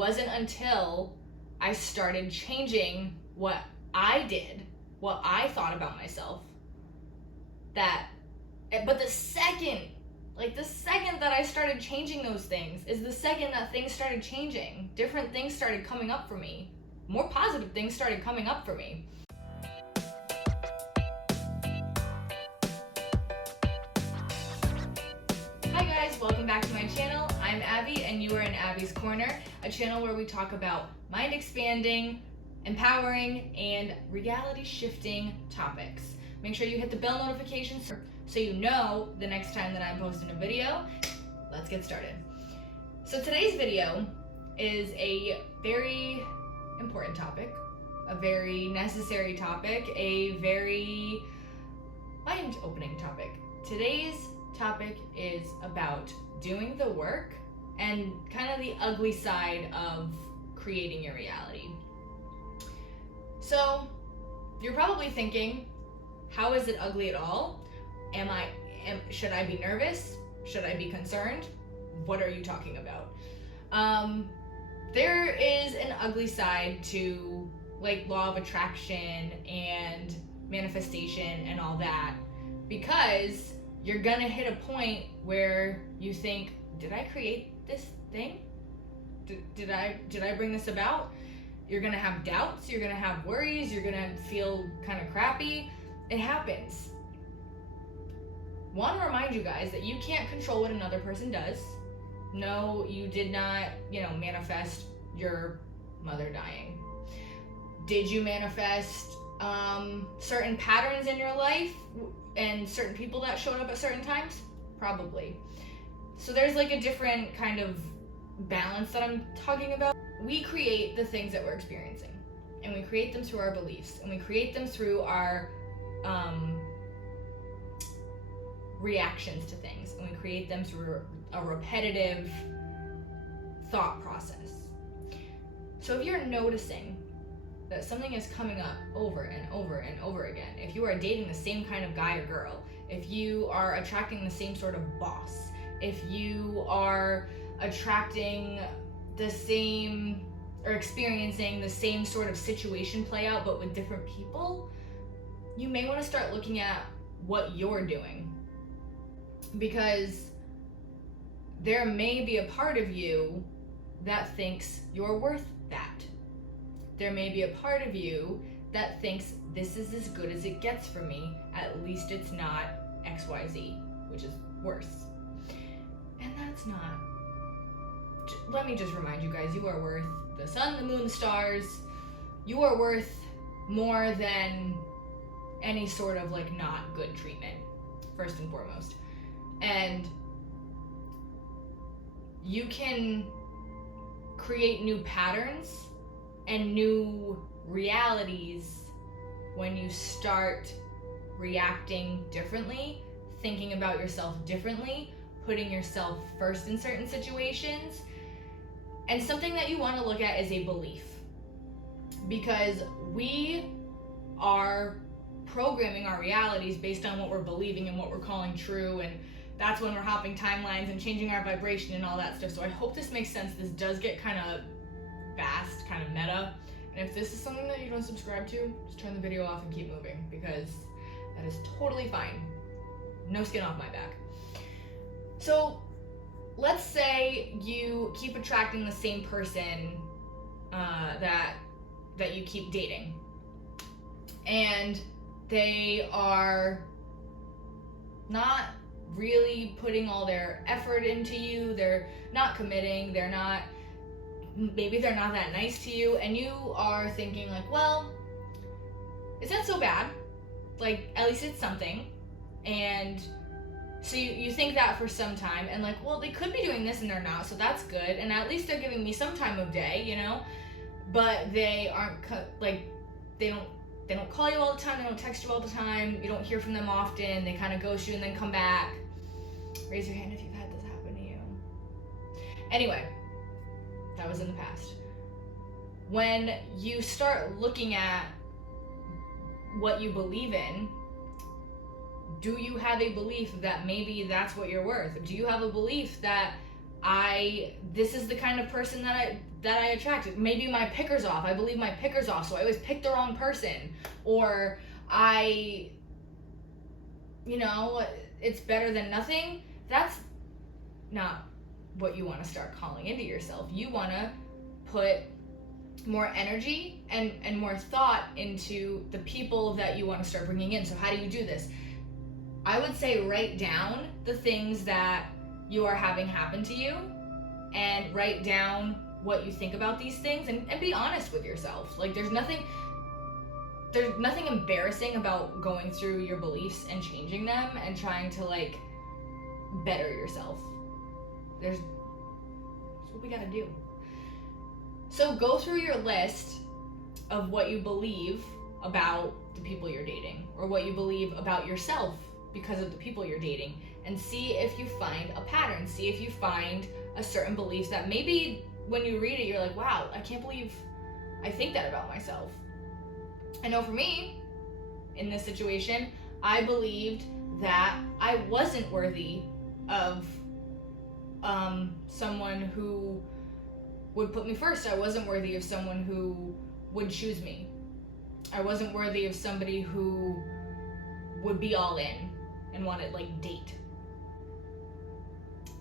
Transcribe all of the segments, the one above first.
wasn't until I started changing what I did, what I thought about myself, but the second that I started changing those things is the second that things started changing. Different things started coming up for me. More positive things started coming up for me. Hi guys, welcome back to my channel. I'm Abby and you are in Abby's Corner, a channel where we talk about mind expanding, empowering, and reality shifting topics. Make sure you hit the bell notifications so you know the next time that I'm posting a video. Let's get started. So today's video is a very important topic, a very necessary topic, a very mind-opening topic. Today's topic is about doing the work and kind of the ugly side of creating your reality. So you're probably thinking, how is it ugly at all? Should I be nervous? Should I be concerned? What are you talking about? There is an ugly side to like law of attraction and manifestation and all that, because you're gonna hit a point where you think, did I create this thing? Did I bring this about? You're gonna have doubts, you're gonna have worries, you're gonna feel kind of crappy. It happens. Want to remind you guys that you can't control what another person does. No, you did not, manifest your mother dying. Did you manifest certain patterns in your life and certain people that showed up at certain times? Probably. So there's like a different kind of balance that I'm talking about. We create the things that we're experiencing, and we create them through our beliefs, and we create them through our reactions to things, and we create them through a repetitive thought process. So if you're noticing that something is coming up over and over and over again, if you are dating the same kind of guy or girl, if you are attracting the same sort of boss, if you are attracting the same or experiencing the same sort of situation play out but with different people, you may want to start looking at what you're doing, because there may be a part of you that thinks you're worth that. There may be a part of you that thinks this is as good as it gets for me, at least it's not XYZ, which is worse. And that's not. Let me just remind you guys, you are worth the sun, the moon, the stars. You are worth more than any sort of like not good treatment, first and foremost. And you can create new patterns and new realities when you start reacting differently, thinking about yourself differently, putting yourself first in certain situations. And something that you want to look at is a belief, because we are programming our realities based on what we're believing and what we're calling true, and that's when we're hopping timelines and changing our vibration and all that stuff. So I hope this makes sense. This does get kind of vast, kind of meta, and if this is something that you don't subscribe to, just turn the video off and keep moving, because that is totally fine. No skin off my back. So let's say you keep attracting the same person that you keep dating, and they are not really putting all their effort into you, they're not committing, maybe they're not that nice to you, and you are thinking like, well, it's not so bad, like at least it's something. And so you think that for some time, and like, well, they could be doing this and they're not, so that's good, and at least they're giving me some time of day, but they aren't they don't call you all the time, they don't text you all the time, you don't hear from them often, they kind of ghost you and then come back. Raise your hand if you've had this happen to you. Anyway, that was in the past. When you start looking at what you believe in, do you have a belief that maybe that's what you're worth? Do you have a belief that this is the kind of person that that I attracted. Maybe my picker's off. I believe my picker's off, so I always pick the wrong person. Or it's better than nothing. That's not what you want to start calling into yourself. You want to put more energy and more thought into the people that you want to start bringing in. So how do you do this? I would say write down the things that you are having happen to you, and write down what you think about these things, and be honest with yourself. Like, there's nothing embarrassing about going through your beliefs and changing them and trying to like better yourself. That's what we gotta do. So go through your list of what you believe about the people you're dating, or what you believe about yourself because of the people you're dating, and see if you find a pattern. See if you find a certain belief that maybe when you read it, you're like, wow, I can't believe I think that about myself. I know for me, in this situation, I believed that I wasn't worthy of someone who would put me first. I wasn't worthy of someone who would choose me. I wasn't worthy of somebody who would be all in and wanted like date.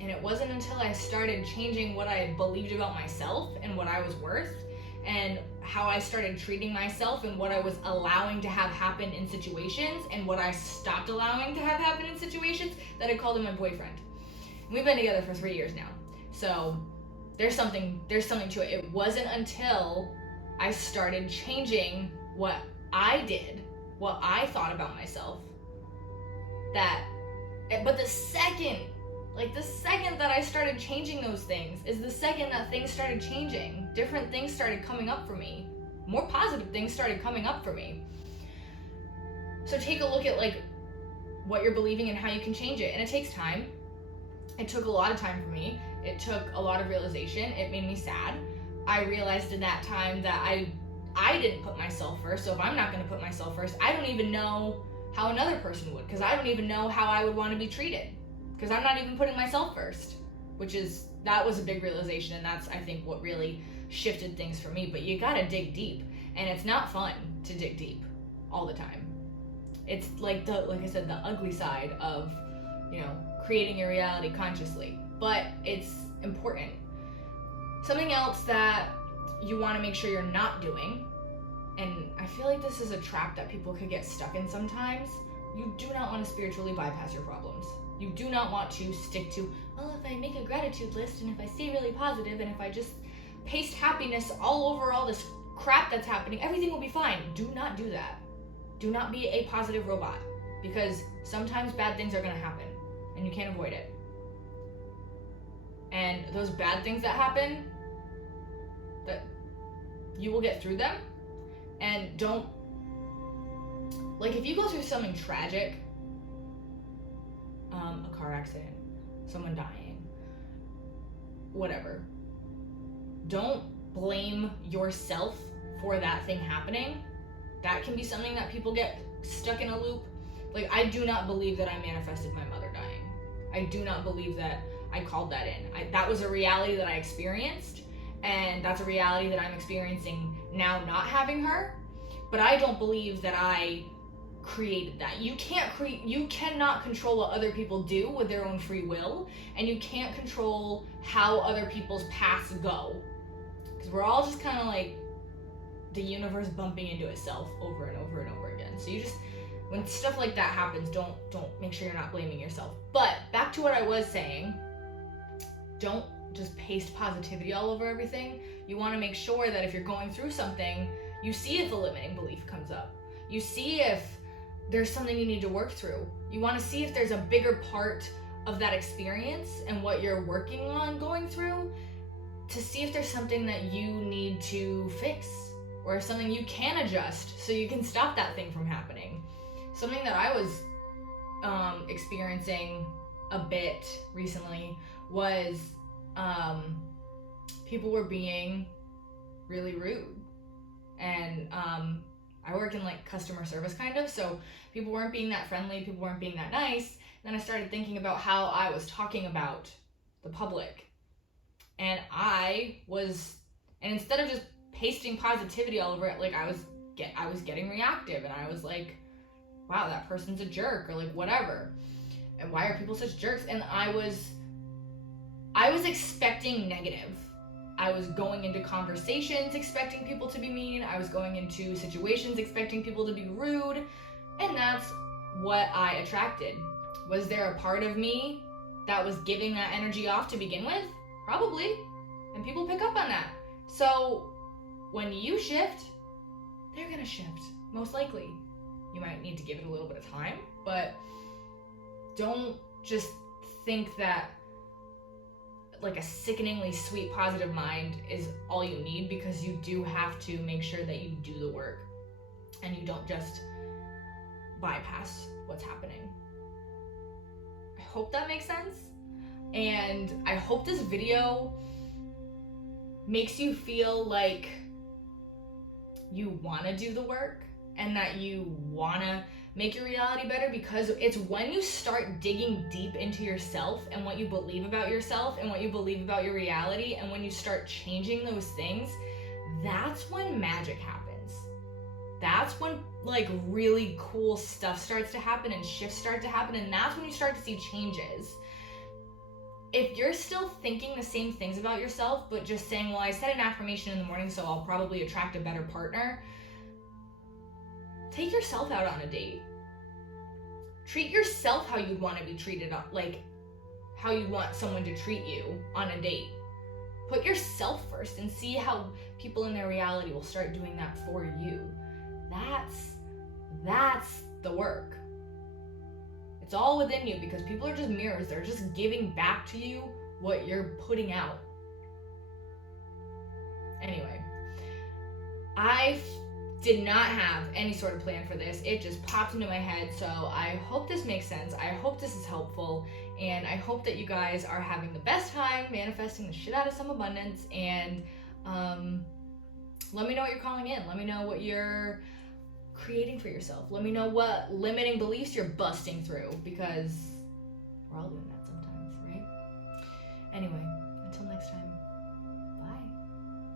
And it wasn't until I started changing what I believed about myself and what I was worth, and how I started treating myself and what I was allowing to have happen in situations and what I stopped allowing to have happen in situations, that I called him my boyfriend. And we've been together for 3 years now. So there's something to it. It wasn't until I started changing what I did, what I thought about myself, but the second that I started changing those things is the second that things started changing. Different things started coming up for me. More positive things started coming up for me. So take a look at like what you're believing and how you can change it. And it takes time. It took a lot of time for me. It took a lot of realization. It made me sad. I realized in that time that I didn't put myself first. So if I'm not going to put myself first, I don't even know how another person would, because I don't even know how I would want to be treated, because I'm not even putting myself first, that was a big realization, and that's, I think, what really shifted things for me. But you gotta dig deep, and it's not fun to dig deep all the time. It's like I said, the ugly side of, creating your reality consciously, but it's important. Something else that you want to make sure you're not doing, and I feel like this is a trap that people could get stuck in sometimes, you do not want to spiritually bypass your problems. You do not want to stick to, well, if I make a gratitude list and if I stay really positive and if I just paste happiness all over all this crap that's happening, everything will be fine. Do not do that. Do not be a positive robot, because sometimes bad things are going to happen and you can't avoid it. And those bad things that happen, that you will get through them. And don't, like, if you go through something tragic, a car accident, someone dying, whatever, don't blame yourself for that thing happening. That can be something that people get stuck in a loop. Like, I do not believe that I manifested my mother dying. I do not believe that I called that in. That was a reality that I experienced, and that's a reality that I'm experiencing now, not having her. But I don't believe that I created that. You cannot control what other people do with their own free will, and you can't control how other people's paths go, because we're all just kind of like the universe bumping into itself over and over and over again. So you just, when stuff like that happens, don't make sure you're not blaming yourself. But back to what I was saying, don't just paste positivity all over everything. You want to make sure that if you're going through something, you see if a limiting belief comes up. You see if there's something you need to work through. You want to see if there's a bigger part of that experience and what you're working on going through, to see if there's something that you need to fix, or something you can adjust so you can stop that thing from happening. Something that I was experiencing a bit recently was people were being really rude. And I work in like customer service kind of, so people weren't being that friendly, people weren't being that nice. Then I started thinking about how I was talking about the public, and I was And instead of just pasting positivity all over it, like I was getting reactive, and I was like, wow, that person's a jerk, or like whatever. And why are people such jerks? And I was expecting negative. I was going into conversations expecting people to be mean. I was going into situations expecting people to be rude. And that's what I attracted. Was there a part of me that was giving that energy off to begin with? Probably. And people pick up on that. So when you shift, they're gonna shift, most likely. You might need to give it a little bit of time, but don't just think that like a sickeningly sweet, positive mind is all you need, because you do have to make sure that you do the work and you don't just bypass what's happening. I hope that makes sense. And I hope this video makes you feel like you want to do the work and that you want to make your reality better, because it's when you start digging deep into yourself and what you believe about yourself and what you believe about your reality, and when you start changing those things, that's when magic happens. That's when like really cool stuff starts to happen and shifts start to happen, and that's when you start to see changes. If you're still thinking the same things about yourself, but just saying, well, I said an affirmation in the morning, so I'll probably attract a better partner, take yourself out on a date. Treat yourself how you'd want to be treated, like how you want someone to treat you on a date. Put yourself first and see how people in their reality will start doing that for you. That's the work. It's all within you, because people are just mirrors. They're just giving back to you what you're putting out. Anyway, I did not have any sort of plan for this. It just popped into my head. So I hope this makes sense. I hope this is helpful. And I hope that you guys are having the best time manifesting the shit out of some abundance. And let me know what you're calling in. Let me know what you're creating for yourself. Let me know what limiting beliefs you're busting through, because we're all doing that sometimes, right? Anyway,